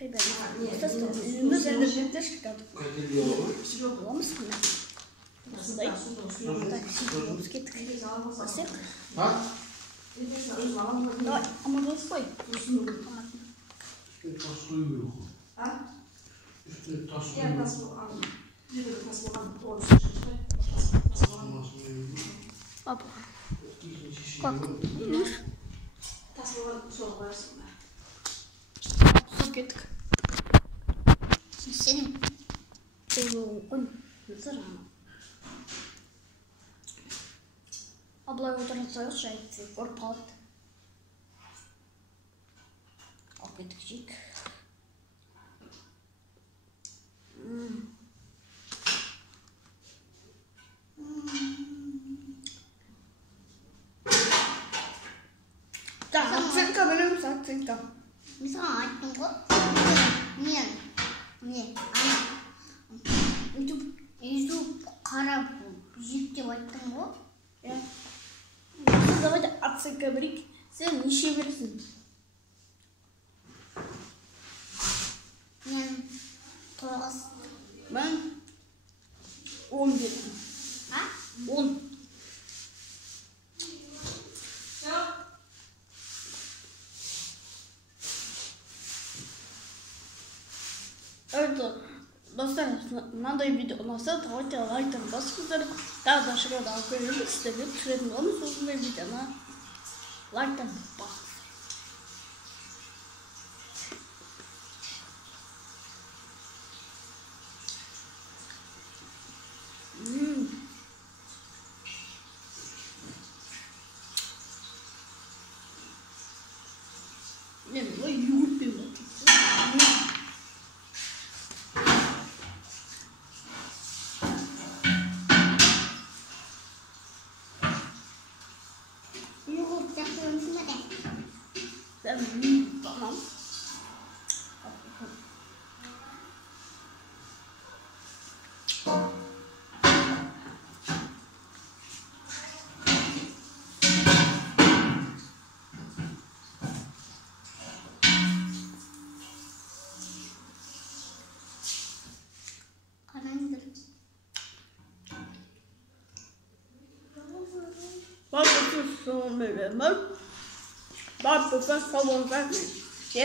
Das ist doch eine Sendung. Облагодетелствует шайцы, форпот. Опять-чик. Так, оценка, берем оценка. Не знаю, нет, иду қарап життеп айттың ғой? Давайте оценка берейік. Сен неше бересің? Мен 9. Мен 10 беремін. 10. Достар, мынандай видео ұнаса, давайте лайктан басыңыздар. Тағы да шығарда алып көріңіз, сіздерге түсіретін боламыз осындай видеоны. Лайктан басыңыздар. Мен бұлай югіртпеймін. Tamam. Wat is zo met Wat is zo met Je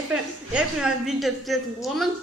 hebt een video gewonnen.